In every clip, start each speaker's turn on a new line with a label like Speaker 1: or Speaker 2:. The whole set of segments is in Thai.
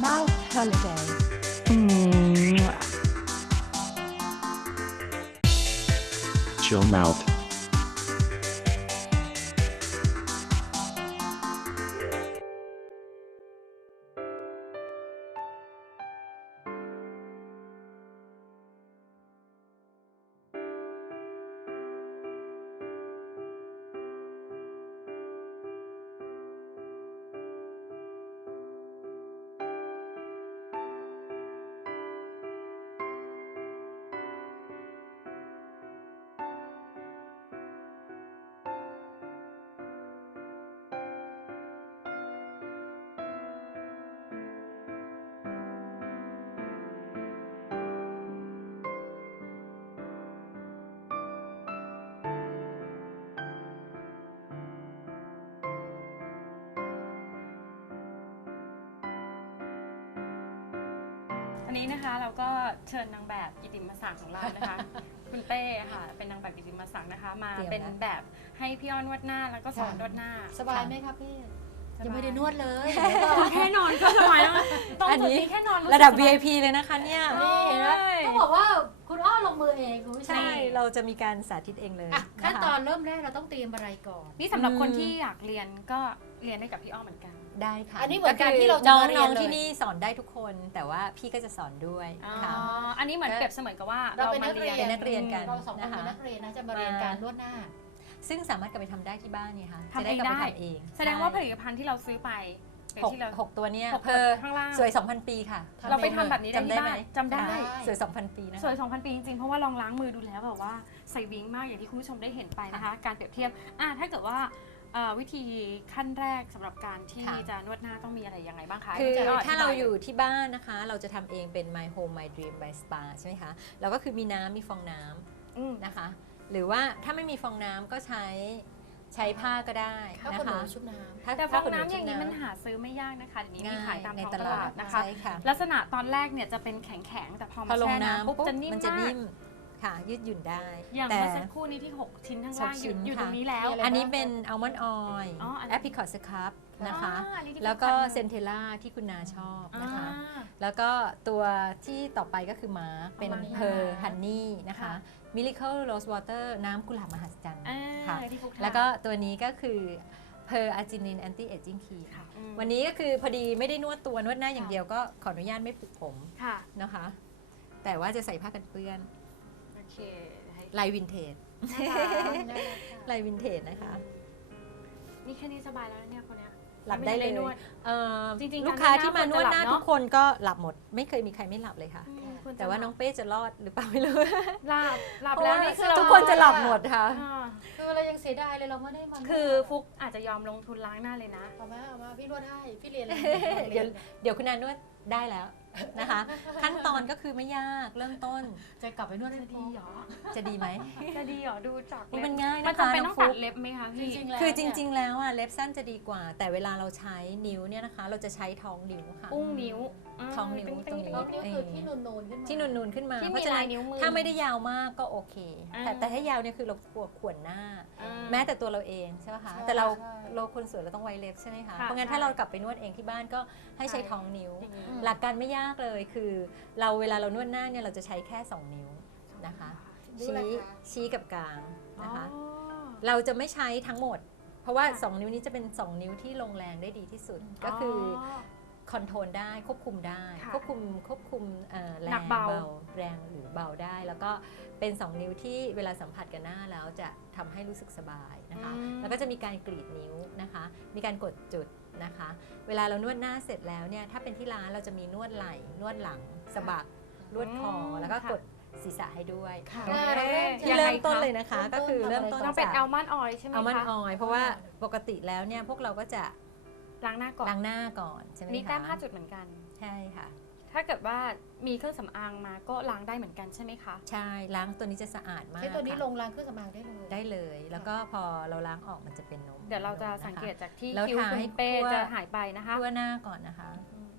Speaker 1: Mouth Holiday.
Speaker 2: Chill Mouth.
Speaker 3: อันนี้นะคะเราก็เชิญนางแบบกิตติมศักดิ์ของเรานะคะ คุณเป้ค่ะเป็นนางแบบกิตติมศักดิ์นะคะมาเป็นแบบให้พี่อ้อนนวดหน้าแล้วก็สอนนวดหน้า
Speaker 4: สบายไหมคะพี่ยังไม่ได้นวดเลย
Speaker 3: แค่นอนก็สบายแล้วตรงจุดนี้แค่นอน
Speaker 5: ระดับ VIP เลยนะคะเนี่ย
Speaker 4: นี่เห็นไหมต้องบอกว่าคุณอ้อลงมือเองคุณผู้ชม
Speaker 5: ใช่เราจะมีการสาธิตเองเลย
Speaker 4: อ่ะ
Speaker 5: ะคะ
Speaker 4: ขั้นตอนเริ่มแรกเราต้องเตรียมอะไรก่อน
Speaker 3: นี่สำหรับคนที่อยากเรียนก็เรียนได้กับพี่อ้อเหมือนกัน
Speaker 5: ได้ค่ะ
Speaker 4: อันนี้เหมือนกันที่เราจะ
Speaker 5: น้อง
Speaker 4: มาเรียน
Speaker 5: น้อง
Speaker 4: เลย
Speaker 5: ที่นี่สอนได้ทุกคน แต่ว่าพี่ก็จะสอนด้วย
Speaker 3: อ๋อ
Speaker 5: ค่ะ
Speaker 3: อันนี้เหมือนเปรียบเสมือนกับว่า
Speaker 4: เราเป็น
Speaker 3: มา
Speaker 4: นักเรียน
Speaker 5: เป็นนักเรียนกัน
Speaker 4: เราสองคน
Speaker 5: นะคะ
Speaker 4: เป็นนักเรียนนะจะมาเรียนการนวดหน้า
Speaker 5: ซึ่งสามารถกลับไปทำได้ที่บ้านเนี่ยค่ะ
Speaker 3: ทำ
Speaker 5: จะได้กลับไปทำเอง
Speaker 3: แสดงว่าผ
Speaker 5: ใช่
Speaker 3: ลิตภัณฑ์ที่เราซื้อไปหรือ
Speaker 5: หก
Speaker 3: ที่เรา
Speaker 5: หกตัวเนี่ย
Speaker 3: หกตัว
Speaker 5: เพอ
Speaker 3: ข้างล่าง
Speaker 5: สวย 2,000 ปีค่ะ
Speaker 3: เราไปทำแบบนี้ได้
Speaker 5: จำ
Speaker 3: ที่
Speaker 5: ได้ไหม
Speaker 3: บ้านจำได้
Speaker 5: สวย 2,000 ปีนะ
Speaker 3: สวย 2,000 ปีจริงๆ เพราะว่าลองล้างมือดูแล้วแบบว่าใส่วิ้งมากอย่างที่คุณผู้ชมได้เห็นไปนะคะ การเปรียบเทียบถ้าเกิดว่าวิธีขั้นแรกสำหรับการที่
Speaker 5: ค่ะ
Speaker 3: จะนวดหน้าต้องมีอะไรยังไงบ้างคะ
Speaker 5: คือ
Speaker 3: พี่อ้
Speaker 5: ถ้าเราอยู่ที่บ้านนะคะ เราจะทำเองเป็น My Home My Dream by Spa ใช่ไหมคะเราก็คือมีน้ำมีฟองน้ำ
Speaker 3: อืม
Speaker 5: นะคะ หรือว่าถ้าไม่มีฟองน้ำก็ใช้ผ้าก็ได้
Speaker 4: ถ้า
Speaker 5: นะ
Speaker 4: คนหนู
Speaker 5: คะ
Speaker 4: ชุบน้
Speaker 3: แต่ฟองน้ำอย่างนี้
Speaker 5: ชุบ
Speaker 3: มันหาซื้อไม่ยากนะคะเดี๋ยวนี้มี
Speaker 5: ง่า
Speaker 3: ขาย
Speaker 5: ย
Speaker 3: ตาม
Speaker 5: ใน
Speaker 3: ท้อง
Speaker 5: ต
Speaker 3: ต
Speaker 5: ลา
Speaker 3: ลา
Speaker 5: ด
Speaker 3: ดนะคะ
Speaker 5: ใช่ค่ะ
Speaker 3: ลักษณะตอนแรกเนี่ยจะเป็นแข็งๆแต่พอ
Speaker 5: พ
Speaker 3: มา
Speaker 5: อลง
Speaker 3: แช่
Speaker 5: น้ำ
Speaker 3: น้ำปุ๊บ
Speaker 5: ปุ๊บ
Speaker 3: จะนิ่ม
Speaker 5: มันจะ
Speaker 3: มาก
Speaker 5: นิ่มค่ะยืดหยุ่นได้
Speaker 3: อย่าง
Speaker 5: แต่
Speaker 3: เมื่อสักครู่นี้ที่ 6 ชิ้นข้างล่าง
Speaker 5: 6ชิ้น
Speaker 3: อยู่ต
Speaker 5: ค่ะ
Speaker 3: รงนี้แล้ว
Speaker 5: อันนี้เป็นอัลมอนด์ออยล์
Speaker 3: อ๋ออันนี้
Speaker 5: แอปริคอตสครับนะคะ
Speaker 3: อันนี้ที่
Speaker 5: แล้วก็
Speaker 3: พัน
Speaker 5: เซนเทล่าที่คุณนาชอบนะคะ
Speaker 3: อ่า
Speaker 5: แล้วก็ตัวที่ต่อไปก็คือมาร์คเป็น
Speaker 3: มาร์ค
Speaker 5: เพอร์ฮันนี่นะคะ
Speaker 3: ค่ะ
Speaker 5: มิลิเคิลโรสวอเตอร์น้ำกุหลาบมหัศจรรย์
Speaker 3: อ่า
Speaker 5: ค่ะ
Speaker 3: ที่ฟุกทาน
Speaker 5: แล้วก็ตัวนี้ก็คือเพอร์อาจินินแอนตี้เอจิ้งครีม
Speaker 3: ค่ะอืม
Speaker 5: วันนี้ก็คือพอดีไม่ได้นวดตัวนวดหน้าอย่างเดียวก็ขออนุญาตไม่ปลุกผม
Speaker 3: ค่ะ
Speaker 5: นะคะ แต่ว่าจะใส่ผ้ากันเปื้อน
Speaker 3: โอเคให้
Speaker 5: ลายวินเทจ
Speaker 4: ำ
Speaker 5: ลายวินเทจนะคะ
Speaker 3: นี่แค่นี้สบายแล้วนะเนี่ยคนเนี้ย
Speaker 5: หลับได้เลย
Speaker 3: ม่นวด จริงๆ
Speaker 5: ลูกค้า
Speaker 3: การนวด
Speaker 5: ที่มานวดหน้า
Speaker 3: ควรจะหลับเนอะ
Speaker 5: ทุกคนก็หลับหมด ไม่เคยมีใครไม่หลับเลยค่ะ
Speaker 3: ควรจะ
Speaker 5: แต่ว่าน้องเป้จะรอดหรือเปล่าไม่รู้
Speaker 3: หลับ
Speaker 5: เพราะ
Speaker 3: แล้ว
Speaker 5: ว่า
Speaker 3: นี่คือเรา
Speaker 5: ทุกคนจะหลับหมดค่ะ
Speaker 3: อ่า
Speaker 4: คือเรายังเสียดายเลยเราไม่ได้มา
Speaker 3: คือฟุกอาจจะยอมลงทุนล้างหน้าเลยนะ
Speaker 4: เอามาพี่นวดให้พี่เรียนเลย
Speaker 5: เดี๋ยวคุณนานวดได้แล้วนะคะ ขั้นตอนก็คือไม่ยากเริ่มต้น
Speaker 4: จะกลับไปนวดให้
Speaker 3: จะ
Speaker 4: พ่
Speaker 3: ดี
Speaker 4: อ
Speaker 3: เหรอ
Speaker 5: จะดีไหม
Speaker 3: จะดีเหรอ ดูจาก
Speaker 5: อุ๊ย
Speaker 3: เล็บ
Speaker 5: มันง่าย
Speaker 3: มัน
Speaker 5: นะคะ
Speaker 3: จำเป็น
Speaker 5: น้
Speaker 3: ต้
Speaker 5: อ
Speaker 3: อง ง
Speaker 5: ฟุ
Speaker 3: ตั
Speaker 5: ก
Speaker 3: ดเล็บไหมคะ
Speaker 4: จ
Speaker 3: พี่
Speaker 4: ริงๆแล้ว
Speaker 5: คือจริง ๆ แล้วอ่ะเล็บสั้นจะดีกว่า แต่เวลาเราใช้นิ้วเนี่ยนะคะ เราจะใช้ท้องนิ้วค่ะ
Speaker 3: อุ้งนิ้ว
Speaker 5: ท้องนิ้วตรงนี้
Speaker 4: น้องนิ้วคือที่นูนๆขึ้นมา
Speaker 5: ที่นูนๆขึ้นมา
Speaker 3: ที่
Speaker 5: เพ
Speaker 3: มี
Speaker 5: ราะฉะนั้
Speaker 3: ลาน ยนิ้วมือ
Speaker 5: ถ้าไม่ได้ยาวมากก็โอเค
Speaker 3: อ่า
Speaker 5: แต่ถ้ายาวเนี่ยคือเรากลัวข่วนหน้า
Speaker 3: อ่า
Speaker 5: แม้แต่ตัวเราเองใช่ไหมคะ
Speaker 4: ใช่
Speaker 5: แต่เรา
Speaker 4: ใช่
Speaker 5: เราคนสวยเราต้องไว้เล็บใช่ไหมคะ
Speaker 3: ค่ะ
Speaker 5: เพราะงั้น
Speaker 3: ใช่
Speaker 5: ถ้าเรากลับไปนวดเองที่บ้านก็ให้ใช้ท้องนิ้ว
Speaker 3: อย่างนี้
Speaker 5: หลักการไม่ยากเลยคือเราเวลาเรานวดหน้าเนี่ยเราจะใช้แค่ 2 นิ้วนะคะ
Speaker 4: ดูอะไร
Speaker 5: ชี้
Speaker 4: คะ
Speaker 5: ชี้กับกลางนะคะ
Speaker 3: อ๋อ
Speaker 5: เราจะไม่ใช้ทั้งหมด เพราะว่า
Speaker 3: ค่ะ
Speaker 5: 2 นิ้วนี้จะเป็น 2 นิ้วที่ลงแรงได้ดีที่สุด ก็คือคอนโทรลได้ควบคุมได้
Speaker 3: ค่ะ
Speaker 5: ควบคุมแร
Speaker 3: หนั
Speaker 5: ง
Speaker 3: กเบา
Speaker 5: แรงหรือเบาได้ แล้วก็เป็น 2 นิ้วที่เวลาสัมผัสกับหน้าแล้วจะทำให้รู้สึกสบายนะคะ แล้วก็จะมีการกรีดนิ้วนะคะ มีการกดจุดนะคะ เวลาเรานวดหน้าเสร็จแล้วเนี่ย ถ้าเป็นที่ร้านเราจะมีนวดไหล่ นวดหลัง สะบัก นวดคอ แล้วก็
Speaker 3: ค่ะ
Speaker 5: กดศีรษะให้ด้วย
Speaker 3: ค่ะ
Speaker 5: เนอะ
Speaker 4: เราเริ่ม
Speaker 5: ที่เริ่มต้นเลยนะคะ ก็คือเริ่มต้น
Speaker 3: ต้องเป็น
Speaker 5: จาก
Speaker 3: แอลมอนด์ออยล์ใช่ไหม
Speaker 5: อัลมอนด์
Speaker 3: คะ
Speaker 5: ออยล์เพราะว่าปกติแล้วเนี่ยพวกเราก็จะ
Speaker 3: ล้างหน้าก่อน
Speaker 5: ล้างหน้าก่อนใช่ไหม
Speaker 3: มีแต้ม
Speaker 5: คะ
Speaker 3: 5 จุดเหมือนกัน
Speaker 5: ใช่ค่ะ
Speaker 3: ถ้าเกิดว่ามีเครื่องสำอางมาก็ล้างได้เหมือนกันใช่ไหมคะ
Speaker 5: ใช่ล้างตัวนี้จะสะอาดมาก
Speaker 4: ใช้ตัวนี้
Speaker 5: ค่ะ
Speaker 4: ลงรางเครื่องสำอางได้เลย
Speaker 5: ได้เลย แล้วก็พอเราล้างออกมันจะเป็นนม
Speaker 3: เดี๋ยวเราจะ
Speaker 5: นม
Speaker 3: สังเกตจากที่
Speaker 5: แล้ว
Speaker 3: คิ้ว
Speaker 5: ทา
Speaker 3: คุ
Speaker 5: ให้
Speaker 3: ณเป้
Speaker 5: ทั่ว
Speaker 3: จะหายไปนะคะ
Speaker 5: ทั่วหน้าก่อนนะคะ
Speaker 3: อืม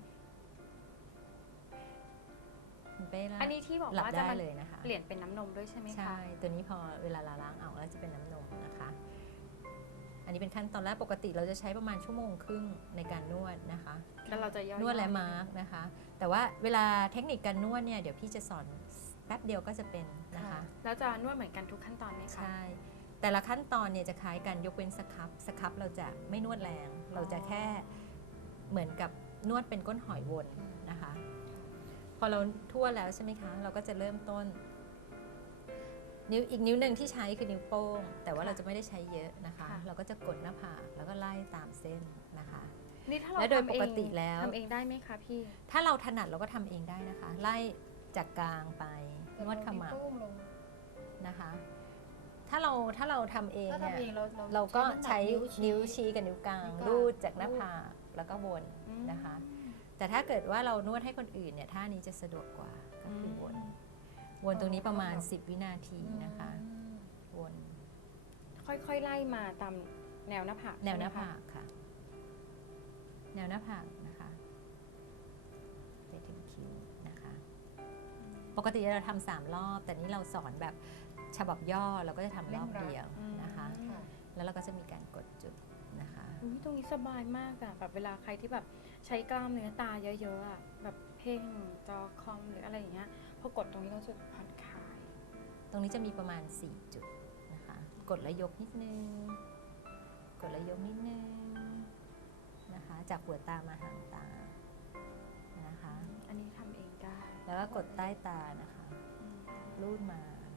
Speaker 5: คุณเป้ละ
Speaker 3: อันนี้ที่บอก
Speaker 5: หลับ
Speaker 3: ว่าจะ
Speaker 5: ได้
Speaker 3: มา
Speaker 5: เลยนะคะ
Speaker 3: เปลี่ยนเป็นน้ำนมด้วยใช่ไหมคะ
Speaker 5: ใช่ตัวนี้พอเวลาเราล้างออกแล้วจะเป็นน้ำนมนะคะอันนี้เป็นขั้นตอนแรกปกติเราจะใช้ประมาณ1.5 ชั่วโมงในการนวดนะคะ
Speaker 3: แล้วเราจะย่อย
Speaker 5: นวดและมาร์กนะคะ แต่ว่าเวลาเทคนิคการนวดเนี่ยเดี๋ยวพี่จะสอนแป๊บเดียวก็จะเป็นนะคะ
Speaker 3: แล้วจะนวดเหมือนกันทุกขั้นตอนไหมคะ
Speaker 5: ใช่ แต่ละขั้นตอนเนี่ยจะคล้ายกันยกเว้นสครับเราจะไม่นวดแรง เราจะแค่เหมือนกับนวดเป็นก้นหอยวนนะคะ พอเราทั่วแล้วใช่ไหมคะ เราก็จะเริ่มต้น นิ้วอีกนิ้วหนึ่งที่ใช้คือนิ้วโป้ง แต่ว่าเราจะไม่ได้ใช้เยอะนะคะ เราก็จะกดหน้าผากแล้วก็ไล่ตามเส้นนะคะ
Speaker 3: นี่ถ้าเรา
Speaker 5: และโดย
Speaker 3: ทำเอง
Speaker 5: ปกติแล้ว
Speaker 3: ทำเองได้ไหมคะพี่
Speaker 5: ถ้าเราถนัดเราก็ทำเองได้นะคะ ไล่จากกลางไปนวดขมับ
Speaker 4: โป้งลง
Speaker 5: นะคะ ถ้าเราทำเอง
Speaker 4: ถ้า
Speaker 5: เนี่ย
Speaker 4: ทำเอง
Speaker 5: เราก็ใช้
Speaker 4: น้ำหนั
Speaker 5: นิ้วชี้กับนิ้วกลาง
Speaker 4: นิ้วกลาง
Speaker 5: รูดจากหน้าผากแล้วก็วน
Speaker 3: อืม
Speaker 5: นะคะ แต่ถ้าเกิดว่าเรานวดให้คนอื่นเนี่ยท่านี้จะสะดวกกว่าก็คือวนวนตรงนี้ประมาณ 10 วินาทีนะคะ วน
Speaker 3: ค่อยๆไล่มาตามแนวหน้าผาก
Speaker 5: แนวหน้า
Speaker 3: ใช่ไมคะ
Speaker 5: ผากค่ะ แนวหน้าผากนะคะไปถึงคิ้วนะคะ ปกติเราทำ3 รอบ แต่นี้เราสอนแบบฉบับย่อเราก็จะทำรอบเดียวนะคะ
Speaker 4: ค่ะ
Speaker 5: แล้วเราก็จะมีการกดจุดนะคะ
Speaker 3: อุ๊ยตรงนี้สบายมากอะแบบเวลาใครที่แบบใช้กล้ามเนื้อตาเยอะๆอะแบบเพ่งจอคอมหรืออะไรอย่างเงี้ยพอกดตรงนี้เราจะผ่อนคลาย
Speaker 5: ตรงนี้จะมีประมาณ 4 จุดนะคะ กดแล้วยกนิดนึง กดแล้วยกนิดนึงนะคะ จากหัวตามาหางตานะคะ
Speaker 3: อันนี้ทำเองได้
Speaker 5: แล้วก็กดใต้ตานะคะ
Speaker 3: อืม
Speaker 5: รูดมา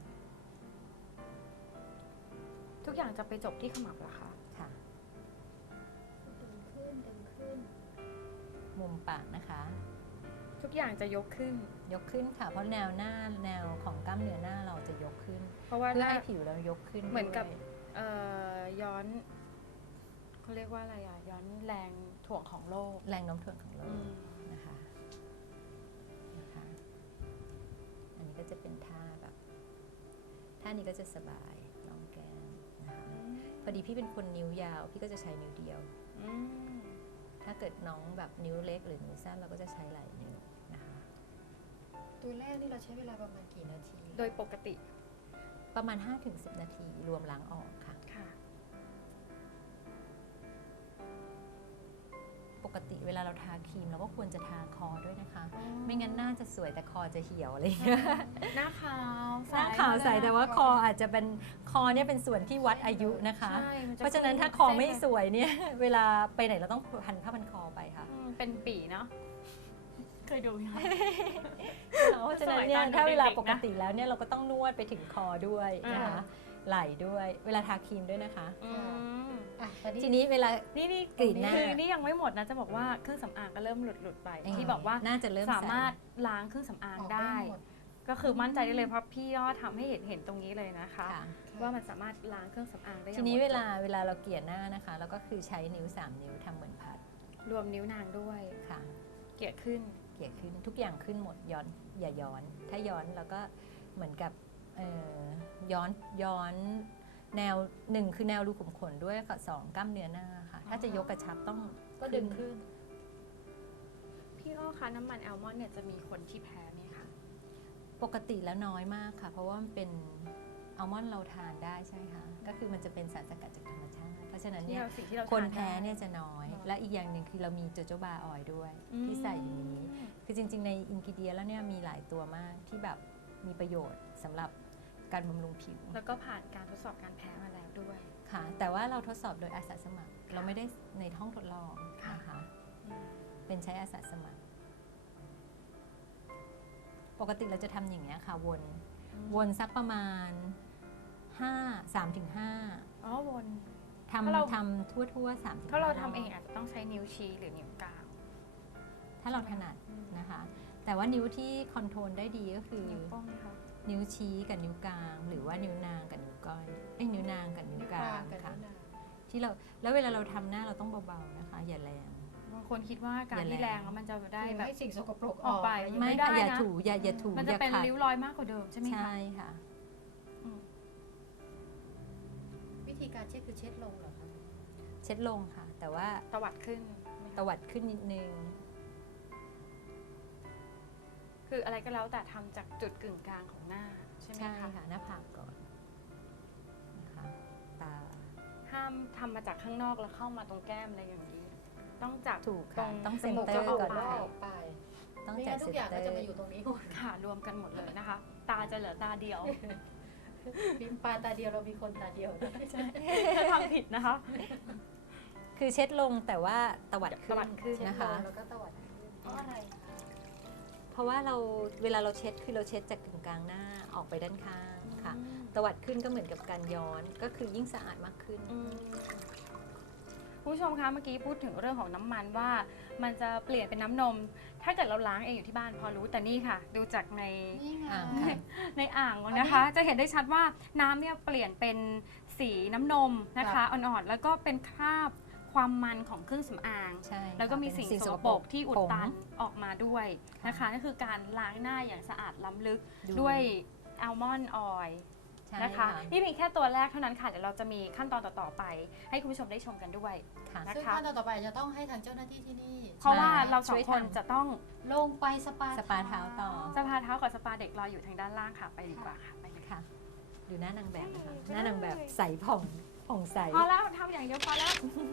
Speaker 3: ทุกอย่างจะไปจบที่ขมับเหรอคะ
Speaker 5: ค่ะ
Speaker 4: ดึงขึ้น
Speaker 5: มุมปากนะคะ
Speaker 3: ทุกอย่างจะยกขึ้น
Speaker 5: ยกขึ้นค่ะ เพราะแนวหน้าแนวของกล้ามเนื้อหน้าเราจะยกขึ้น
Speaker 3: เพราะว่า
Speaker 5: เพื่อ
Speaker 3: ถ้า
Speaker 5: ให้ผิวเรายกขึ้น
Speaker 3: เหมือนกับ
Speaker 5: ด้วย
Speaker 3: ย้อนเขาเรียกว่าอะไรอะย้อนแรงถ่วงของโลก
Speaker 5: แรงโน้มถ่วงของโล
Speaker 3: อื
Speaker 5: ก
Speaker 3: ม
Speaker 5: นะคะอันนี้ก็จะเป็นท่าแบบท่านี้ก็จะสบายรองแก้มนะคะพอดีพี่เป็นคนนิ้วยาวพี่ก็จะใช้นิ้วเดียว
Speaker 3: อืม
Speaker 5: ถ้าเกิดน้องแบบนิ้วเล็กหรือนิ้วสั้นเราก็จะใช้หลายนิ้วนะคะ
Speaker 4: ตัวแรกนี่เราใช้เวลาประมาณกี่นาที
Speaker 3: โดยปกติ
Speaker 5: ประมาณ 5-10 นาทีรวมล้างออกค่ะ
Speaker 3: ค่ะ
Speaker 5: ปกติเวลาเราทาครีมเราก็ควรจะทาคอด้วยนะคะ
Speaker 3: อ๋อ
Speaker 5: ไม่งั้นหน้าจะสวยแต่คอจะเหี่ยวอะไรอย่างเงี้ย
Speaker 3: หน้าขาว
Speaker 5: หน้าขาวใสแต่ว่าคออาจจะเป็นคอเนี่ยเป็นส่วนที่วัดอายุนะคะ
Speaker 3: ใช่มั
Speaker 5: เพราะฉะนั้นถ้าคอไม่สวยเนี่ย เวลาไปไหนเราต้องพันผ้าพันคอไปค่ะ
Speaker 3: เป็นปีเนาะเคยดูไหมคะ
Speaker 5: เพราะฉะนั้นเนี่ยถ้าเวลาปกติแล้วเนี่ยเราก็ต้องนวดไปถึงคอด้วยนะคะ ไหล่ด้วยเวลาทาครีมด้วยนะคะ
Speaker 3: อืม
Speaker 4: อ่ะตอนนี้
Speaker 5: ทีนี้เวลา
Speaker 3: นี่
Speaker 5: กรีดหน้า
Speaker 3: คือนี่ยังไม่หมดนะจะบอกว่าเครื่องสำอางก็เริ่มหลุดไปที่บอกว่า
Speaker 5: น่าจะเริ่ม
Speaker 3: สามารถ
Speaker 5: ใส่
Speaker 3: ล้างเครื่องสำอาง
Speaker 4: ออก
Speaker 3: ได้
Speaker 4: หมด
Speaker 3: ก็คือมั่นใจได้เลยเพราะพี่ยอดทำให้เห็นตรงนี้เลยนะคะ
Speaker 5: ค่ะ
Speaker 3: ว่ามันสามารถล้างเครื่องสำอางได้อย่
Speaker 5: ที
Speaker 3: ง
Speaker 5: นี้
Speaker 3: หมด
Speaker 5: เวลาเราเกลี่ยหน้านะคะเราก็คือใช้นิ้ว 3 นิ้วทำเหมือนพัด
Speaker 3: รวมนิ้วนางด้วย
Speaker 5: ค่ะ
Speaker 3: เกลี่ยขึ้น
Speaker 5: เกลี่ยขึ้นทุกอย่างขึ้นหมดย้อนอย่าย้อน ถ้าย้อนเราก็เหมือนกับย้อนแนว1คือแนวรูขุมขนด้วยกับ2กล้ามเนื้อหน้าค่ะ ถ้าจะยกกระชับต้อง
Speaker 4: ก็ดึงขึ้น
Speaker 3: พี่อ้อคะน้ำมันแอลมอนด์เนี่ยจะมีคนที่แพ้ไหมคะ
Speaker 5: ปกติแล้วน้อยมากค่ะ เพราะว่ามันเป็นอัลมอนด์เราทานได้ใช่ไหมคะก็คือมันจะเป็นสารสกัดจากธรรมชาติเพราะฉะนั้น
Speaker 3: ที่
Speaker 5: เนี่ย
Speaker 3: เราสิ่งที่เรา
Speaker 5: คน
Speaker 3: ทา
Speaker 5: แพ้
Speaker 3: ได้
Speaker 5: เนี่ยจะน้อย และอีกอย่างหนึ่งคือเรามีโจโจบาออยล์ด้วย ที่ใส่อยู่นี้ คือจริงๆ ในอินกิเดียแล้วเนี่ยมีหลายตัวมากที่แบบมีประโยชน์สำหรับการบำรุงผิว
Speaker 3: แล้วก็ผ่านการทดสอบการแพ้มาแล้วด้วย
Speaker 5: ค่ะ แต่ว่าเราทดสอบโดยอาสาสมัคร เราไม่ได้ในห้องทดลอง
Speaker 3: ค่ะ
Speaker 5: นะคะ เป็นใช้อาสาสมัคร ปกติเราจะทำอย่างเงี้ยค่ะ วนสักประมาณ 3-5
Speaker 3: อ๋อวน
Speaker 5: ทำ
Speaker 3: ถ้าเรา
Speaker 5: ทำทั่วๆ3-5
Speaker 3: ถ้าเราทำเองอาจจะต้องใช้นิ้วชี้หรือนิ้วกลาง
Speaker 5: ถ้าเราถนัดนะคะ แต่ว่านิ้วที่คอนโทรลได้ดีก็คือ
Speaker 3: นิ้วโป้งนะคะ
Speaker 5: นิ้วชี้กับนิ้วกลาง หรือว่านิ้วนางกับนิ้วก้อยนิ้วนางกับนิ้วกลาง
Speaker 4: กับ
Speaker 5: ค่ะ
Speaker 4: นิ้วนาง
Speaker 5: ที่เราแล้วเวลาเราทำหน้าเราต้องเบาๆนะคะ อย่าแรง
Speaker 3: บางคนคิดว่าการ
Speaker 5: อย่า
Speaker 3: ที่
Speaker 5: แรง
Speaker 3: แรงแล้วมันจะได้
Speaker 4: คือ
Speaker 3: แบบ
Speaker 4: ให้สิ่งสกปรก
Speaker 3: ออกไป
Speaker 4: ะร
Speaker 5: ไม่
Speaker 3: ไม่ได้
Speaker 5: ค่ะอย่า
Speaker 3: นะ
Speaker 5: ถูอย่าถู
Speaker 3: มัน
Speaker 5: อ
Speaker 3: จะ
Speaker 5: ย่า
Speaker 3: เป็น
Speaker 5: ขัด
Speaker 3: ริ้วรอยมากกว่าเดิมใช่ไหมคะ
Speaker 5: ใช่ค่ะ
Speaker 3: อืม
Speaker 4: วิธีการเช็ดคือเช็ดลงเหรอคะ
Speaker 5: เช็ดลงค่ะ แต่ว่า
Speaker 3: ตวัดขึ้นไหมคะ
Speaker 5: ตวัดขึ้นนิดนึง
Speaker 3: คืออะไรก็แล้วแต่ทำจากจุดกึ่งกลางของหน้าใช่ไหม
Speaker 5: ใช่
Speaker 3: คะ
Speaker 5: ค่ะ หน้าผากก่อนนะคะตา
Speaker 3: ห้ามทำมาจากข้างนอกแล้วเข้ามาตรงแก้มอะไรอย่างนี้ ต้องจาก
Speaker 5: ถูก
Speaker 3: ตร
Speaker 5: ค่ะ
Speaker 3: ง
Speaker 5: ต้อง
Speaker 3: จ
Speaker 5: เซ็น
Speaker 3: มูก
Speaker 5: เตอ
Speaker 3: จะ
Speaker 5: ร์
Speaker 3: ออก
Speaker 5: ก่อน
Speaker 3: ไป
Speaker 5: ค่ะ
Speaker 4: ออกไป
Speaker 5: ต้อง
Speaker 4: ไม่
Speaker 5: จั
Speaker 4: งั้
Speaker 5: ด
Speaker 4: นทุ
Speaker 5: เซ็
Speaker 4: ก
Speaker 5: น
Speaker 4: อย่าง
Speaker 5: เตอ
Speaker 4: ก็จะ
Speaker 5: ร์
Speaker 4: มาอยู่ตรงนี้หมด
Speaker 3: ค่ะรวมกันหมดเลยนะคะ ตาจะเหลือตาเดียว
Speaker 4: มีปลาตาเดียวเรามีคนตาเดียวด้วย
Speaker 3: ถ้าทำผิดนะคะ
Speaker 5: คือเช็ดลงแต่ว่าตวัดขึ้
Speaker 3: ตวัดขึ้น
Speaker 4: เช็ด
Speaker 5: นะ
Speaker 4: ล
Speaker 5: คะ
Speaker 4: งแล้วก็ตวัดขึ้นเพราะอะไรคะ
Speaker 5: เพราะว่าเราเวลาเราเช็ดคือเราเช็ดจากกึ่งกลางหน้าออกไปด้านข้างค่ะ ตวัดขึ้นก็เหมือนกับการย้อนก็คือยิ่งสะอาดมากขึ้น
Speaker 3: คุณผู้ชมคะเมื่อกี้พูดถึงเรื่องของน้ำมันว่ามันจะเปลี่ยนเป็นน้ำนม ถ้าเกิดเราล้างเองอยู่ที่บ้านพอรู้แต่นี่ค่ะ ดูจากใน
Speaker 4: นี่ไง
Speaker 5: อ่าค่ะ
Speaker 3: ในอ่างนะคะ จะเห็นได้ชัดว่าน้ำเนี่ยเปลี่ยนเป็นสีน้ำนมนะคะอ่อนๆแล้วก็เป็นคราบความมันของเครื่องสำอาง
Speaker 5: ใช่ค่ะ
Speaker 3: แล้วก็มีสิ่ง
Speaker 5: เป็น
Speaker 3: สกปรกที่อุดตัน
Speaker 5: ผง
Speaker 3: ออกมาด้วยนะคะ
Speaker 5: ค่ะ
Speaker 3: นั่นคือการล้างหน้าอย่างสะอาดล้ำลึก
Speaker 5: ดู
Speaker 3: ด้วยอัลมอนด์ออยล์
Speaker 5: ใช่
Speaker 3: นะคะนี่เพียงแค่ตัวแรกเท่านั้นค่ะเดี๋ยวเราจะมีขั้นตอนต่อๆไป ให้คุณผู้ชมได้ชมกันด้วย
Speaker 5: ค่ะ
Speaker 3: นะ
Speaker 4: ซึ่ง
Speaker 3: คะ
Speaker 4: ขั้นตอนต่อไปจะต้องให้ทางเจ้าหน้าที่ที่นี่
Speaker 3: เพราะว่าเราส
Speaker 5: ช่
Speaker 3: อง
Speaker 5: วย
Speaker 3: คน
Speaker 5: ทำ
Speaker 3: จะต้อง
Speaker 4: ลงไปสปา
Speaker 5: สปาเท้าต่อ
Speaker 3: สปาเท้ากับสปาเด็กรออยู่ทางด้านล่างค่ะไปดีกว่าค่ะไปเลยค่ะ
Speaker 5: ค่ะ ดูหน้านางแบบนะคะหน้านางแบบใสผ่องผ่องใส
Speaker 3: พอแล้วทำอย่างเดียวพอแล้ว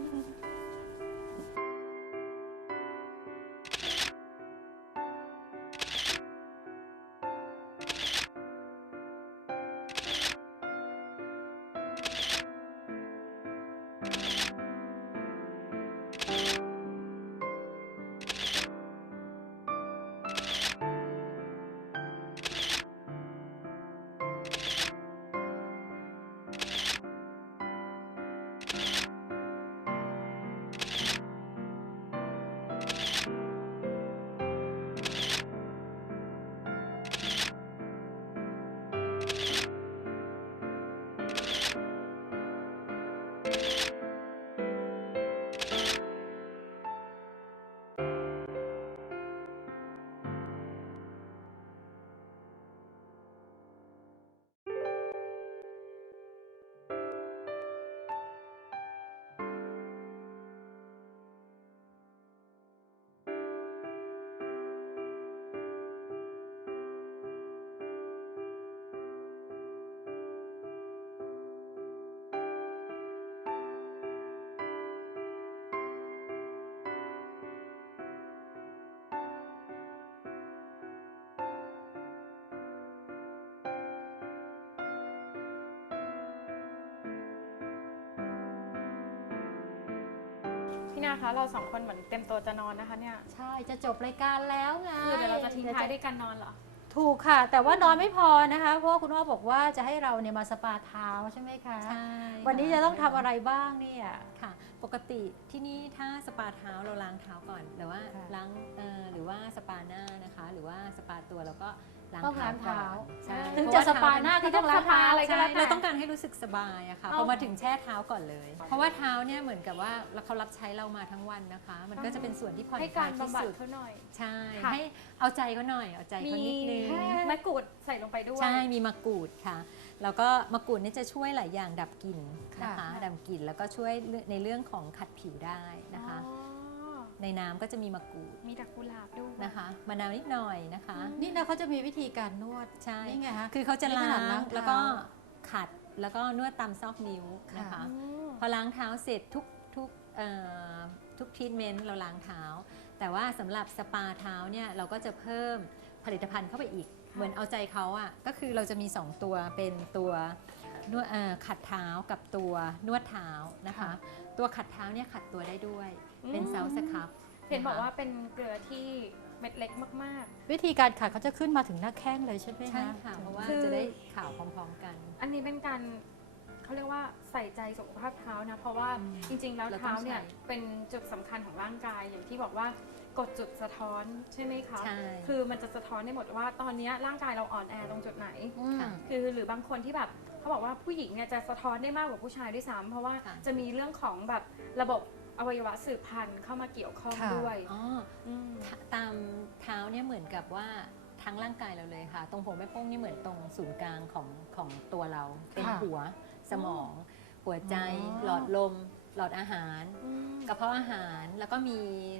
Speaker 3: พี่นาคะเราสองคนเหมือนเต็มตัวจะนอนนะคะเนี่ย
Speaker 4: ใช่จะจบรายการแล้วไง
Speaker 3: คือเดี๋ยวเราจะทิ้งท้ายด้วยการนอนเหรอ
Speaker 4: ถูกค่ะ แต่ว่านอนไม่พอนะคะ เพราะว่าคุณอ้อบอกว่าจะให้เราเนี่ยมาสปาเท้าใช่ไหมคะ
Speaker 5: ใช่
Speaker 4: วันนี้จะต้องทำอะไรบ้างเนี่ย
Speaker 5: ค่ะ ปกติที่นี่ถ้าสปาเท้าเราล้างเท้าก่อนหรือว่า
Speaker 4: ค่ะ
Speaker 5: ล้างหรือว่าสปาหน้านะคะ หรือว่าสปาตัวแล้วก็ล้าง
Speaker 4: ต้องล้าง
Speaker 5: เท้า
Speaker 4: เท้า
Speaker 5: ก่อนใช่
Speaker 4: ถึง
Speaker 5: เพ
Speaker 4: จะ
Speaker 5: ราะว่า
Speaker 4: สปา
Speaker 5: เท้
Speaker 4: หน้าก็ต้องล้างเท้า
Speaker 3: อะไรก็
Speaker 5: ใช่
Speaker 3: แล้วแต่
Speaker 5: เราต้องการให้รู้สึกสบายอะค่ะ
Speaker 3: เอา
Speaker 5: พอมาถึงแช่เท้าก่อนเลย เพราะว่าเท้าเนี่ยเหมือนกับว่าเขารับใช้เรามาทั้งวันนะคะ มันก็จะเป็นส่วนที่ผ่อน
Speaker 3: ให้
Speaker 5: คลา
Speaker 3: การ
Speaker 5: ยที่
Speaker 3: บำบัด
Speaker 5: สุด
Speaker 3: เขาหน่อย
Speaker 5: ใช่
Speaker 3: ค่ะ
Speaker 5: ให้เอาใจเขาหน่อยเอาใจเขานิดนึง
Speaker 3: มะกรูดใส่ลงไปด้วย
Speaker 5: ใช่ มีมะกรูดค่ะ แล้วก็มะกรูดนี่จะช่วยหลายอย่างดับกลิ่นนะคะ
Speaker 4: ค่ะ
Speaker 5: ดับกลิ่นแล้วก็ช่วยในเรื่องของขัดผิวได้นะคะ
Speaker 3: อ๋อ
Speaker 5: ในน้ำก็จะมีมะกรูด
Speaker 3: มีดอกกุหลาบด้วย
Speaker 5: นะคะมะนาวนิดหน่อยนะคะ
Speaker 4: นี่นะเขาจะมีวิธีการนวด
Speaker 5: ใช่
Speaker 4: นี่ไงฮะ
Speaker 5: คือเขาจะ
Speaker 4: นี่ข
Speaker 5: ล้า
Speaker 4: นาดล้าง งเท้า
Speaker 5: แล้วก็ขัดแล้วก็นวดตามซอกนิ้วนะคะ
Speaker 4: ค่ะ
Speaker 5: พอล้างเท้าเสร็จทุกทรีทเมนต์เราล้างเท้า แต่ว่าสำหรับสปาเท้าเนี่ยเราก็จะเพิ่มผลิตภัณฑ์เข้าไปอีก เหมือนเอาใจเขาอ่ะก็คือเราจะมี 2 ตัวเป็นตัวนวดขัดเท้ากับตัวนวดเท้านะคะ
Speaker 4: ค่ะ
Speaker 5: ตัวขัดเท้าเนี่ยขัดตัวได้ด้วยเป็นเซาสครับ
Speaker 3: เห็นบอกว่าเป็นเกลือที่เม็ดเล็กมาก
Speaker 4: วิธีการขัดเขาจะขึ้นมาถึงหน้าแข้งเลยใช่ไหม
Speaker 5: ใช่
Speaker 4: คะ
Speaker 5: ค่ะเพราะว่า
Speaker 3: คือ
Speaker 5: จะได้ข่าวพร้อมๆกัน
Speaker 3: ๆ อันนี้เป็นการเขาเรียกว่าใส่ใจสุขภาพเท้านะ เพราะว่า
Speaker 5: อืม
Speaker 3: จริงๆ แล้ว
Speaker 5: เราต้อง
Speaker 3: เท้าเนี่ย
Speaker 5: ใส่
Speaker 3: เป็นจุดสำคัญของร่างกายอย่างที่บอกว่ากดจุดสะท้อนใช่ไหมคะ
Speaker 5: ใช่
Speaker 3: คือมันจะสะท้อนได้หมดว่าตอนนี้ร่างกายเราอ่อนแอตรงจุดไหน
Speaker 5: ค่ะ
Speaker 3: คือหรือบางคนที่แบบเขาบอกว่าผู้หญิงเนี่ยจะสะท้อนได้มากกว่าผู้ชายด้วยซ้ำเพราะว่า
Speaker 5: ค่ะ
Speaker 3: จะมีเรื่องของแบบระบบอวัยวะสืบพันธุ์เข้ามาเกี่ยวข้อง
Speaker 4: ค่ะ
Speaker 3: ด้วย
Speaker 5: อ๋อ
Speaker 3: ม
Speaker 5: ตามเท้าเนี่ยเหมือนกับว่าทั้งร่างกายเราเลยค่ะ ตรงหัวแม่โป้งนี่เหมือนตรงศูนย์กลางของตัวเรา เป็น
Speaker 4: ค่ะ
Speaker 5: หัวสมอง หัวใจ
Speaker 4: อ๋อ
Speaker 5: หลอดลม หลอดอาหาร กระเพาะอาหารแล้วก็มี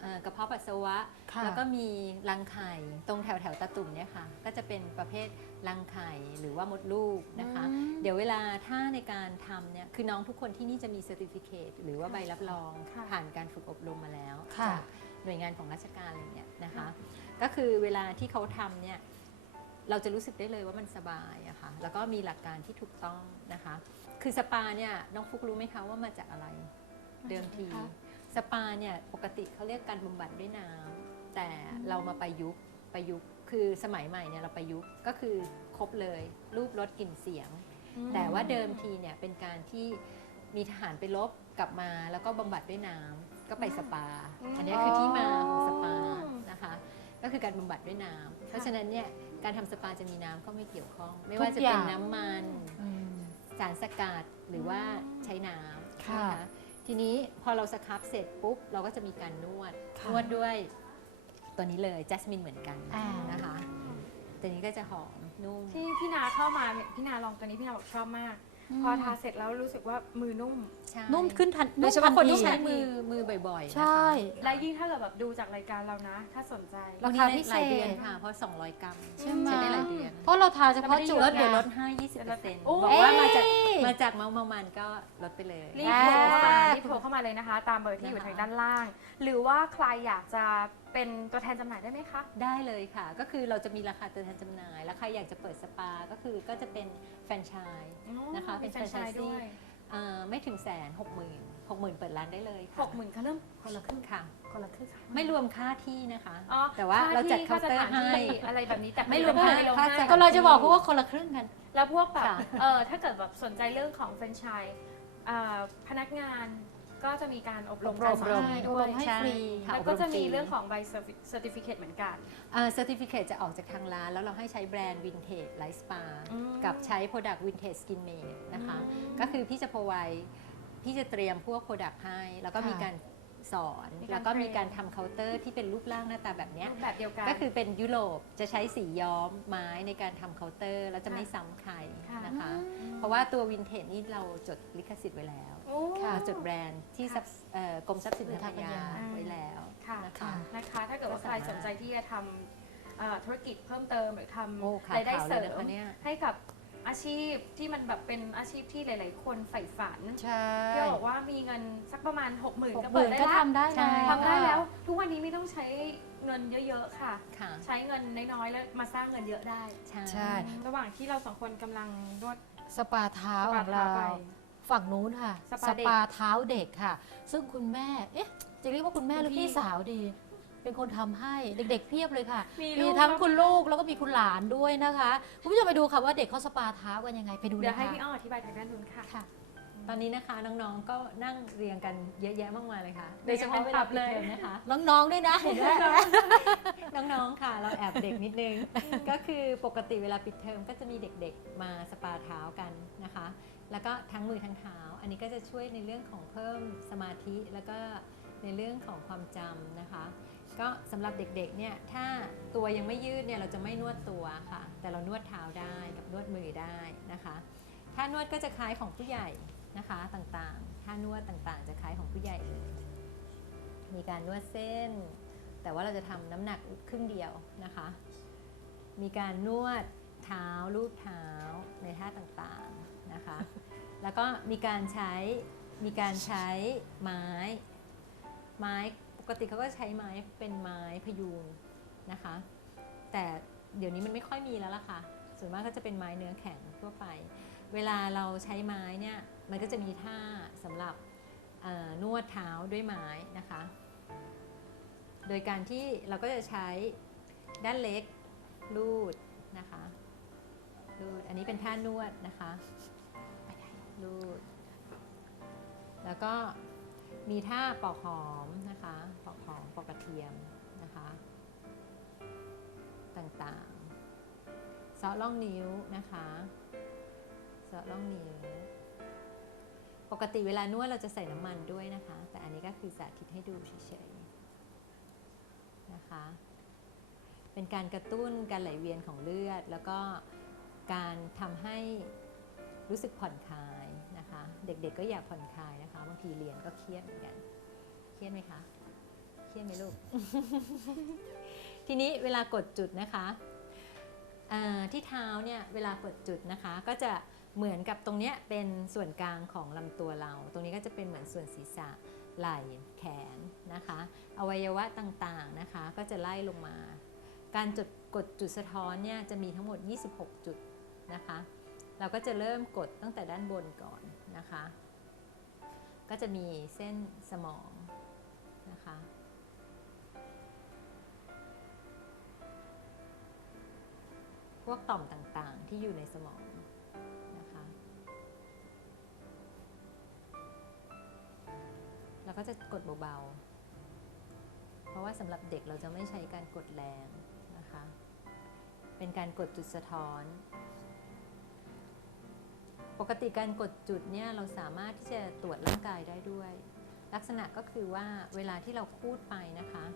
Speaker 5: กระเพาะปัสสาวะ
Speaker 4: ค่ะ
Speaker 5: แล้วก็มีรังไข่ตรงแถวตาตุ่มเนี่ยค่ะก็จะเป็นประเภทรังไข่หรือว่ามดลูกนะคะ เดี๋ยวเวลาถ้าในการทำเนี่ยคือน้องทุกคนที่นี่จะมีเซอร์ติฟิเคตหรือว่าใบรับรอง
Speaker 3: ค่ะ
Speaker 5: ผ่านการฝึกอบรมมาแล้ว
Speaker 4: ค่ะ
Speaker 5: จากหน่วยงานของราชการอะไรเนี่ยนะคะก็คือเวลาที่เขาทำเนี่ยเราจะรู้สึกได้เลยว่ามันสบายอะค่ะแล้วก็มีหลักการที่ถูกต้องนะคะคือสปาเนี่ยน้องฟุกรู้ไหมคะว่ามาจากอะไรเดิมทีสปาเนี่ยปกติเขาเรียกการบำบัดด้วยน้ำแต่เรามาประยุกต์คือสมัยใหม่เนี่ยเราประยุกต์ก็คือครบเลยรูปรสกลิ่นเสียง แต่ว่าเดิมทีเนี่ยเป็นการที่มีทหารไปรบกลับมาแล้วก็บำบัดด้วยน้ำก็ไปสปา อันนี้คือที่มาของสปานะคะก็คือการบำบัดด้วยน้ำเพราะฉะนั้นเนี่ยการทำสปาจะมีน้ำเข้าไม่เกี่ยวข้อง ไม่ว่าจะเป็นน้ำมัน
Speaker 4: อืม
Speaker 5: สารสกัดหรือว่าใช้น้ำ
Speaker 4: ค่ะ
Speaker 5: นะคะทีนี้พอเราสครับเสร็จปุ๊บเราก็จะมีการนวด
Speaker 4: ค่ะ
Speaker 5: นวดด้วยตัวนี้เลยจัสมินเหมือนกัน
Speaker 4: อ่าน
Speaker 5: นะคะตัวนี้ก็จะหอมนุ่ม
Speaker 3: ที่พี่นาเข้ามาเนี่ยพี่นาลองตัวนี้พี่นาบอกชอบมาก พอทาเสร็จแล้วรู้สึกว่ามือนุ่ม
Speaker 5: ใช่
Speaker 4: นุ่มขึ้นทัน
Speaker 5: โดยเฉพาะคนที่ใช้
Speaker 4: ทันที
Speaker 5: มือบ่อยๆนะคะ
Speaker 4: ใช่
Speaker 3: และยิ่งถ้าเกิดแบบดูจากรายการเรานะ ถ้าสนใจ
Speaker 4: ราคาพิเศษ
Speaker 5: หลายเดือนค่ะ เพราะ 200 กรัม
Speaker 4: ใช่ไหม
Speaker 5: ใช้ได้หลายเดือน
Speaker 4: เพราะเราทาเฉพาะจุด
Speaker 5: ลดเดี๋ยว
Speaker 4: ไง
Speaker 5: ลดให้20%
Speaker 3: โอ้
Speaker 5: บอกว่า
Speaker 4: เอ้ย
Speaker 5: มาจากเมามันก็ลดไปเลย
Speaker 3: รีบโทรเข้ามารีบโทรเข้ามาเลยนะคะ ตามเบอร์ที่อยู่ทางด้านล่าง หรือว่าใครอยากจะเป็นตัวแทนจำหน่ายได้ไหมคะ
Speaker 5: ได้เลยค่ะ ก็คือเราจะมีราคาตัวแทนจำหน่าย แล้วใครอยากจะเปิดสปาก็คือก็จะเป็นแฟรนไชส์ นะคะเป็น
Speaker 3: มีแฟรนไชส์ด้วย
Speaker 5: ไม่ถึง160,000 60,000 เปิดร้านได้เลยค่ะ
Speaker 3: 60,000เขาเริ่มคนละครึ่ง
Speaker 5: ค่ะ
Speaker 3: คนละครึ่ง
Speaker 5: ไม่รวมค่าที่นะคะ
Speaker 3: อ๋อ
Speaker 5: แต่ว่าเราจัดเคาน์เตอร์
Speaker 3: ค่สถน
Speaker 5: ให้
Speaker 3: ที่อะไรแบบนี้แต่
Speaker 5: ไม่รวม
Speaker 3: ผลิตภัณฑ์
Speaker 5: ค่า
Speaker 3: ไม่รวม
Speaker 5: ค่า
Speaker 3: ให้
Speaker 5: จัด
Speaker 4: ก็เราจะบอกว่าคนละครึ่งกัน
Speaker 3: แล้วพวกแบบ
Speaker 5: ค่ะ
Speaker 3: ถ้าเกิดแบบสนใจเรื่องของแฟรนไชส์พนักงานก็จะมีการอบรม
Speaker 4: อบรม
Speaker 3: การสอน
Speaker 4: อบ
Speaker 3: ด้
Speaker 4: ร
Speaker 3: วย
Speaker 4: มให้
Speaker 5: ใช่
Speaker 4: ฟรี
Speaker 5: ค่ะ
Speaker 3: แล้วก็จะมีเรื่องของใบเซอร์ติฟิเคตเหมือนกัน
Speaker 5: เซอร์ติฟิเคตจะออกจากทางร้าน แล้วเราให้ใช้แบรนด์วินเทจไลฟ์สปา
Speaker 3: อืม
Speaker 5: กับใช้ Product Vintage Skin Made นะคะ ก็คือพี่จะพอไวพี่จะเตรียมพวก Product ให้ แล้วก็
Speaker 4: ค่ะ
Speaker 5: มีการสอน
Speaker 3: มีการ
Speaker 5: แล้วก็มี
Speaker 3: เทรน
Speaker 5: การทำเคาน์เตอร์ที่เป็นรูปร่างหน้าตาแบบเนี้ย
Speaker 3: รูปแบบเดียวกัน
Speaker 5: ก็คือเป็นยุโรปจะใช้สีย้อมไม้ในการทำเคาน์เตอร์ แล้วจะไม่ซ้ำใคร
Speaker 3: ค่ะ
Speaker 5: นะคะ เพราะว่าตัววินเทจนี่เราจดลิขสิทธิ์ไว้แล้ว
Speaker 3: โอ้
Speaker 4: ค่ะ
Speaker 5: เราจดแบรนด์ที่ทรัพย์กรมทรัพย์สินทางปัญญา
Speaker 3: อืม
Speaker 5: ไว้แล้ว
Speaker 3: ค่ะ
Speaker 5: นะคะ
Speaker 3: นะคะถ้าเกิดว่าใครสนใจที่จะทำธุรกิจเพิ่มเติมหรือท
Speaker 5: โอ้
Speaker 3: ำ
Speaker 5: ขาย
Speaker 3: รายได้
Speaker 5: ขาว
Speaker 3: เส
Speaker 5: เล
Speaker 3: ริ
Speaker 5: ย
Speaker 3: ม
Speaker 5: นะคะเนี่ย
Speaker 3: ให้กับอาชีพที่มันแบบเป็นอาชีพที่หลาย ๆ คนใฝ่ฝัน
Speaker 4: ใช่
Speaker 3: ที่บอกว่ามีเงินสักประมาณ 60,000 ก็
Speaker 4: 60,000
Speaker 3: เปิดได้
Speaker 4: ก็
Speaker 3: แล้ว
Speaker 4: ทำได้
Speaker 5: ใช่
Speaker 4: แล้ว
Speaker 3: ทำได้แล้ว ทุกวันนี้ไม่ต้องใช้เงินเยอะ ๆ ค่ะ
Speaker 5: ค่ะ
Speaker 3: ใช้เงินน้อยๆแล้วมาสร้างเงินเยอะได้
Speaker 5: ใช่
Speaker 4: ใช่
Speaker 3: ระหว่างที่เราสองคนกำลังนวด
Speaker 4: สปาเท้า
Speaker 3: ส
Speaker 4: ข
Speaker 3: ปา
Speaker 4: อง
Speaker 3: เท้า
Speaker 4: เรา
Speaker 3: ไป
Speaker 4: ฝั่งนู้นค่ะ
Speaker 3: สปาเด็ก
Speaker 4: เท้าเด็กค่ะ ซึ่งคุณแม่ เอ๊ะ จะเรียกว่าคุณแม่หรือ
Speaker 3: คุณพี่
Speaker 4: พี่สาวดี เป็นคนทำให้เด็กๆเพียบเลยค่ะ
Speaker 3: มี
Speaker 4: มี
Speaker 3: ลูก
Speaker 4: ทั้งคุณลูกแล้วก็มีคุณหลานด้วยนะคะคุณผู้ชมไปดูค่ะว่าเด็กเขาสปาเท้ากันยังไงไปดู
Speaker 3: เดี๋
Speaker 4: เลย
Speaker 3: วย ให้
Speaker 4: ค่ะ
Speaker 3: พี่อ้ออธิบายทางด้านนู้นค่ะ
Speaker 4: ค่ะ
Speaker 5: ตอนนี้นะคะน้องๆก็นั่งเรียงกันเยอะแยะมากมายเลยค่ะ
Speaker 3: เรี
Speaker 5: โด
Speaker 3: ย
Speaker 5: ย
Speaker 3: ง
Speaker 5: เฉ
Speaker 3: กัน
Speaker 5: พาะ
Speaker 3: เป็น
Speaker 5: เวลา
Speaker 3: ตับ
Speaker 5: ปิด
Speaker 3: เลย
Speaker 5: เทอมนะคะ
Speaker 4: น้องๆด้วยนะเห็นไหม
Speaker 5: น้องๆ ค่ะ เราแอบเด็กนิดนึง ก็คือปกติเวลาปิดเทอมก็จะมีเด็กๆ มาสปาเท้ากันนะคะ แล้วก็ทั้งมือทั้งเท้า อันนี้ก็จะช่วยในเรื่องของเพิ่มสมาธิแล้วก็ในเรื่องของความจำนะคะ ก็สำหรับเด็กๆ เนี่ยถ้าตัวยังไม่ยืดเนี่ยเราจะไม่นวดตัวค่ะ แต่เรานวดเท้าได้กับนวดมือได้นะคะท่านวดก็จะคล้ายของผู้ใหญ่นะคะต่างๆท่านวดต่างๆ จะคล้ายของผู้ใหญ่เลย มีการนวดเส้น แต่ว่าเราจะทำน้ำหนักครึ่งเดียวนะคะ มีการนวดเท้าลูบเท้าในท่าต่างๆนะคะ แล้วก็มีการใช้ไม้ปกติเขาก็ใช้ไม้เป็นไม้พยุงนะคะ แต่เดี๋ยวนี้มันไม่ค่อยมีแล้วล่ะค่ะ ส่วนมากก็จะเป็นไม้เนื้อแข็งทั่วไป เวลาเราใช้ไม้เนี่ยมันก็จะมีท่าสำหรับนวดเท้าด้วยไม้นะคะ โดยการที่เราก็จะใช้ด้านเล็กลูดนะคะลูดอันนี้เป็นท่านวดนะคะลูดแล้วก็มีท่าปอกหอมนะคะปอกหอมปอกกระเทียมนะคะต่างๆเซาะล่องนิ้วนะคะเซาะล่องนิ้วปกติเวลานวดเราจะใส่น้ำมันด้วยนะคะแต่อันนี้ก็คือสาธิตให้ดูเฉยๆนะคะเป็นการกระตุ้นการไหลเวียนของเลือดแล้วก็การทำให้รู้สึกผ่อนคลายนะคะเด็กๆก็อยากผ่อนคลายนะคะบางทีเรียนก็เครียดเหมือนกันเครียดไหมคะเครียดไหมลูก ทีนี้เวลากดจุดนะคะที่เท้าเนี่ยเวลากดจุดนะคะก็จะเหมือนกับตรงเนี้ยเป็นส่วนกลางของลำตัวเราตรงนี้ก็จะเป็นเหมือนส่วนศีรษะไหล่แขนนะคะอวัยวะต่างๆนะคะก็จะไล่ลงมาการกดจุดสะท้อนเนี่ยจะมีทั้งหมด26จุดนะคะเราก็จะเริ่มกดตั้งแต่ด้านบนก่อนนะคะก็จะมีเส้นสมองนะคะพวกต่อมต่างๆที่อยู่ในสมองนะคะแล้วก็จะกดเบาๆเพราะว่าสำหรับเด็กเราจะไม่ใช้การกดแรงนะคะเป็นการกดจุดสะท้อนปกติการกดจุดเนี่ยเราสามารถที่จะตรวจร่างกายได้ด้วยลักษณะก็คือว่าเวลาที่เราคูดไปนะคะ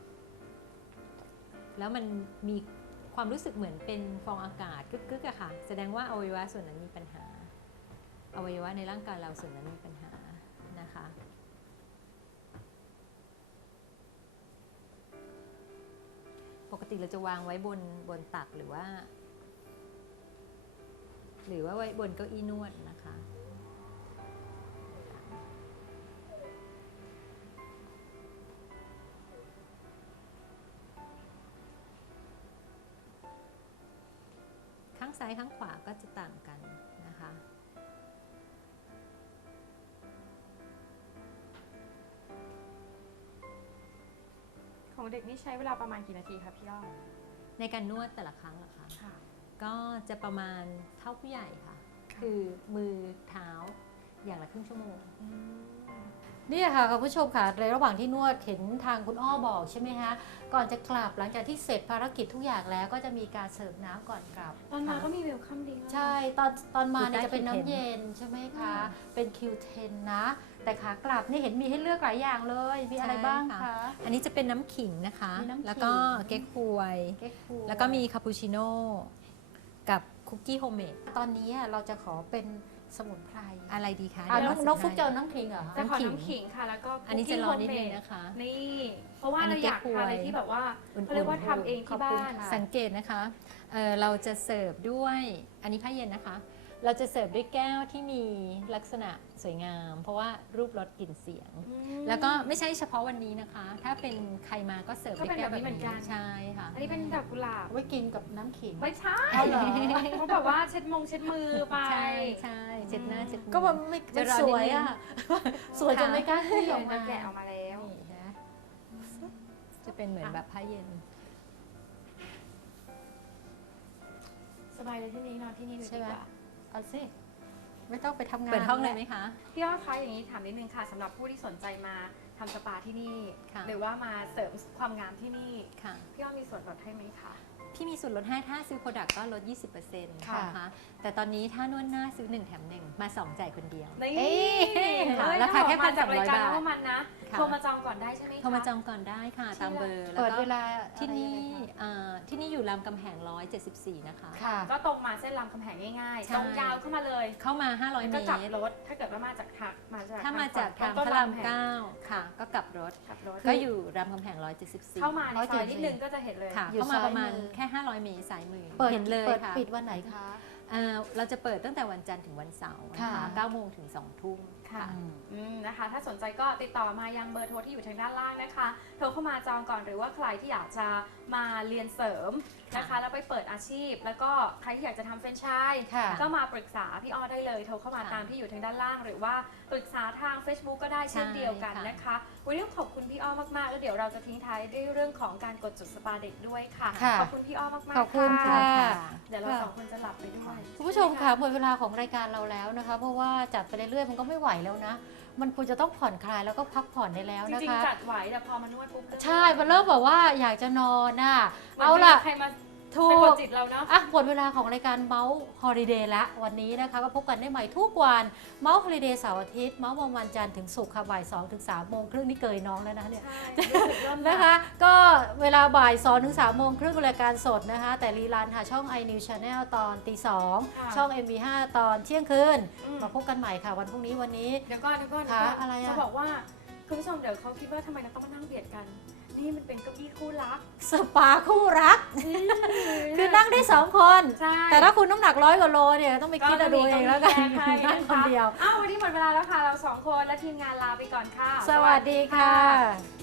Speaker 5: แล้วมันมีความรู้สึกเหมือนเป็นฟองอากาศกึกๆอะค่ะแสดงว่าอวัยวะส่วนนั้นมีปัญหาอวัยวะในร่างกายเราส่วนนั้นมีปัญหานะคะปกติเราจะวางไว้บนตักหรือว่าไว้บนเก้าอี้นวดนะคะข้างซ้ายข้างขวาก็จะต่างกันนะคะ
Speaker 3: ของเด็กนี่ใช้เวลาประมาณกี่นาทีคะพี่อ้อ
Speaker 5: ในการนวดแต่ละครั้งเหรอคะ
Speaker 3: ค่ะ
Speaker 5: ก็จะประมาณเท่าผู้ใหญ่ค่ะ คือมือเท้าอย่างละครึ่งชั่วโมง
Speaker 4: นี่ค่ะคุณผู้ชมค่ะในระหว่างที่นวดเห็นทางคุณอ้อบอกใช่ไหมคะก่อนจะกลับหลังจากที่เสร็จภารกิจทุกอย่างแล้วก็จะมีการเสิร์ฟน้ำก่อนกลับ
Speaker 3: ตอนมาก็มีเวลคัมดิ้ง
Speaker 4: ใช่ตอนมาเนี่ยจะเป็นน้ำเย็นใช่ไหมคะเป็นคิวเทนนะ แต่ขากลับนี่เห็นมีให้เลือกหลายอย่างเลยมีอะไรบ้าง
Speaker 5: ใช่
Speaker 4: คะ
Speaker 5: อันนี้จะเป็นน้ำขิงนะคะ
Speaker 4: มีน้ำขิง
Speaker 5: แล้วก็เก๊กฮวย
Speaker 4: เก๊กฮวย
Speaker 5: แล้วก็มีคาปูชิโน่กับคุกกี้โฮมเมด
Speaker 4: ตอนนี้เราจะขอเป็นสมุนไพร
Speaker 5: อะไรดีคะ
Speaker 4: น้
Speaker 5: เดี๋ยว
Speaker 4: อง
Speaker 5: เรา
Speaker 4: น้องฟุก
Speaker 5: ให้
Speaker 4: เจอน้ำขิงเหรอคะ
Speaker 3: จะขอน้ำขิงค่ะ แล้วก็
Speaker 5: อันนี้จะรอนิดนึงนะคะ
Speaker 3: นี่ เพราะว่า
Speaker 5: อันนี้
Speaker 3: เราอยาก
Speaker 5: เก๊กฮวย
Speaker 3: ทานอะไรที่แบบว่า
Speaker 5: อุ่นๆ
Speaker 3: เขาเรียกว่าทำเองที่บ้าน
Speaker 4: ค่ะ
Speaker 5: สังเกตนะคะเราจะเสิร์ฟด้วยอันนี้ผ้าเย็นนะคะ เราจะเสิร์ฟด้วยแก้วที่มีลักษณะสวยงาม เพราะว่ารูปรสกลิ่นเสียง แล้วก็ไม่ใช่เฉพาะวันนี้นะคะ ถ้าเป็นใครมาก็เสิร์ฟด้วยแก้วแบบนี้ใช่ค่ะ
Speaker 3: อันนี้เป็นดอกกุหลาบ
Speaker 4: ไว้กินกับน้ำขิง
Speaker 3: ไม่ใช่
Speaker 4: เอาเหรอ
Speaker 3: เขาแบบว่าเช็ดมือไป
Speaker 5: ใช่ใช่เช็ดหน้าเช็ดมือ
Speaker 4: ก็มันไม่
Speaker 5: จะ
Speaker 4: มัน
Speaker 5: รอ
Speaker 4: สวย
Speaker 5: นิดนึง
Speaker 4: อ่ะ สวยจนไม่กล้าที่
Speaker 3: ที่
Speaker 4: อ
Speaker 3: อ
Speaker 4: อ
Speaker 3: อก ก
Speaker 4: มา
Speaker 3: มาแกะออกมาแล้ว
Speaker 5: นี่นะจะเป็นเหมือนแบบผ้าเย็น
Speaker 3: สบายเลยที่นี่นอนที่นี่เลย
Speaker 4: ใช่
Speaker 3: ดี
Speaker 4: ไหม
Speaker 3: กว่า
Speaker 4: เอาสิไม่ต้องไปทำงาน
Speaker 5: เปิดห้องเลยไหมคะ
Speaker 3: พี่อ้อคะอย่างนี้ถามนิดนึงค่ะสำหรับผู้ที่สนใจมาทำสปาที่นี่
Speaker 5: ค่ะ
Speaker 3: หรือว่ามาเสริมความงามที่นี่
Speaker 5: ค่ะ
Speaker 3: พี่อ้อมีส่วนลดให้ไหมคะ
Speaker 5: พี่มีส่วนลดให้ถ้าซื้อโปรดักต์ก็ลด 20%นะ
Speaker 4: ค่ะ
Speaker 5: คะ แต่ตอนนี้ถ้านวดหน้าซื้อ 1 แถม 1 มา 2 จ่ายคนเดียว
Speaker 3: นี่
Speaker 5: เอ้ยค่ะ
Speaker 3: เอ้ย
Speaker 5: ราคาแค่
Speaker 3: ถ้บอกมจาก
Speaker 5: 1,200
Speaker 3: รายการ
Speaker 5: บาท
Speaker 3: ว่ามันนะ
Speaker 5: ค่ะ
Speaker 3: โทรมาจองก่อนได้ใช่ไหมคะ
Speaker 5: โทรมาจองก่อนได้ค่ะ ตามเบอร์ แล้ว
Speaker 4: เปิด
Speaker 5: ก็
Speaker 4: เวลา
Speaker 5: ที่นี่
Speaker 4: อะไรยังไงคะ
Speaker 5: ที่นี่อยู่รามคำแหง 174 นะคะ
Speaker 4: ค่ะ
Speaker 3: ก็ตรงมาเส้นรามคำแหงง่าย
Speaker 5: ใช่
Speaker 3: ๆตรงยาวเข้ามาเลย
Speaker 5: เข้ามา 500 เม
Speaker 3: ก็
Speaker 5: ต
Speaker 3: จับ
Speaker 5: ร
Speaker 3: รถถ้าเกิดว่ามาจากทาง
Speaker 5: ถ้ามาจากทาง
Speaker 3: ต้น
Speaker 5: พระราม
Speaker 3: คำแหง
Speaker 5: 9ค่ะ ก็กลับรถ
Speaker 3: ขับรถ
Speaker 5: ก็อยู่รามคำแหง 174
Speaker 3: เข้ามาในซอยนิดนึงก็จะเห็นเลย
Speaker 5: ค่ะ
Speaker 4: อยู่
Speaker 5: เข้ามาประมาณ
Speaker 4: ซ้ายมือ
Speaker 5: แค่ 500 เมตรสายมือ
Speaker 4: เปิด
Speaker 5: เห็นเลย
Speaker 4: เปิด
Speaker 5: ค่ะ
Speaker 4: ปิดวันไหนคะ
Speaker 5: เราจะเปิดตั้งแต่วันจันทร์ถึงวันเสาร์นะคะ
Speaker 4: ค่ะ
Speaker 5: 9 โมงถึง 2 ทุ่ม
Speaker 3: ค่ะ
Speaker 4: อืม
Speaker 3: นะคะ ถ้าสนใจก็ติดต่อมายังเบอร์โทรที่อยู่ทางด้านล่างนะคะ โทรเข้ามาจองก่อนหรือว่าใครที่อยากจะมาเรียนเสริมนะคะ
Speaker 5: ค่ะ
Speaker 3: แล้วไปเปิดอาชีพ แล้วก็ใครที่อยากจะทำแฟรนไชส์
Speaker 4: ค่ะ
Speaker 3: ก็มาปรึกษาพี่อ้อได้เลย โทรเข้ามา
Speaker 5: ค่ะ
Speaker 3: ตามที่อยู่ทางด้านล่าง หรือว่าปรึกษาทาง Facebook ก็ได้เช่นเดียวกันนะคะ วันนี้ต้องขอบคุณพี่อ้อมากๆ แล้วเดี๋ยวเราจะทิ้งท้ายด้วยเรื่องของการกดจุดสปาเด็กด้วยค่ะ
Speaker 4: ค่ะ
Speaker 3: ขอบคุณพี่อ้อมากๆ
Speaker 4: ขอบคุณ
Speaker 3: ค่ะ
Speaker 4: ค่ะ
Speaker 3: เดี๋ยวเราสองคนจะหลับไปด้วย
Speaker 4: คุณผู้ชมค่ะหมดเวลาของรายการเราแล้วนะคะ เพราะว่าจัดไปเรื่อยๆมันก็ไม่ไหวแล้วนะ มันควรจะต้องผ่อนคลายแล้วก็พักผ่อนได้แล้ว
Speaker 3: จ
Speaker 4: นะ
Speaker 3: ริง
Speaker 4: คะ
Speaker 3: ๆจัดไหวแต่พอมานวดปุ๊บ
Speaker 4: ใช่มันเริ่มบอกว่าอยากจะนอนน่ะ
Speaker 3: หมืน
Speaker 4: เอาล่ะ
Speaker 3: ใครมา
Speaker 4: ถู
Speaker 3: ไป
Speaker 4: ก
Speaker 3: กดจิตเราเนาะ
Speaker 4: อ่ะหมดเวลาของรายการเมาส์ฮอลิเดย์ละวันนี้นะคะก็พบกันได้ใหม่ทุกวันเมาส์ฮอลิเดย์เสาร์อาทิตย์เมาส์วันจันทร์ถึงศุกร์ค่ะบ่าย2ถึง3โมงครึ่งนี่เกยน้องแล้วนะเนี่ย
Speaker 3: ใช่รู้สึกเริ่มหนัก
Speaker 4: นะคะ ก็เวลาบ่าย2ถึง3โมงครึ่งรายการสดนะคะ แต่รีลันค่ะช่อง iNews Channel ตอนตี
Speaker 3: ค่ะ
Speaker 4: 2ช่อง MV5 ตอนเที่ยงคืน
Speaker 3: อืม
Speaker 4: มาพบกันใหม่ค่ะวันพรุ่งนี้วันนี้
Speaker 3: เดี๋ยวก่อน
Speaker 4: คะอะไรอะ
Speaker 3: จะบอกว่าคุณผู้ชมเดี๋ยวเขาคิดว่าทำไมเราต้องมานั่งเบียดกันนี่มันเป็นเก้าอี้คู่รัก
Speaker 4: สปาคู่รัก คือนั่งได้2 คน
Speaker 3: ใช่
Speaker 4: แต่ถ้าคุณน้ำหนัก100 กว่าโลเนี่ยต้องไปคิดเอาดูเองแล้วกัน
Speaker 3: ให้
Speaker 4: นั่งคนเดียว
Speaker 3: อ้าววันนี้หมดเวลาแล้วค่ะเรา2 คนและทีมงานลาไปก่อนค่ะ
Speaker 4: สวัสดีค่ะ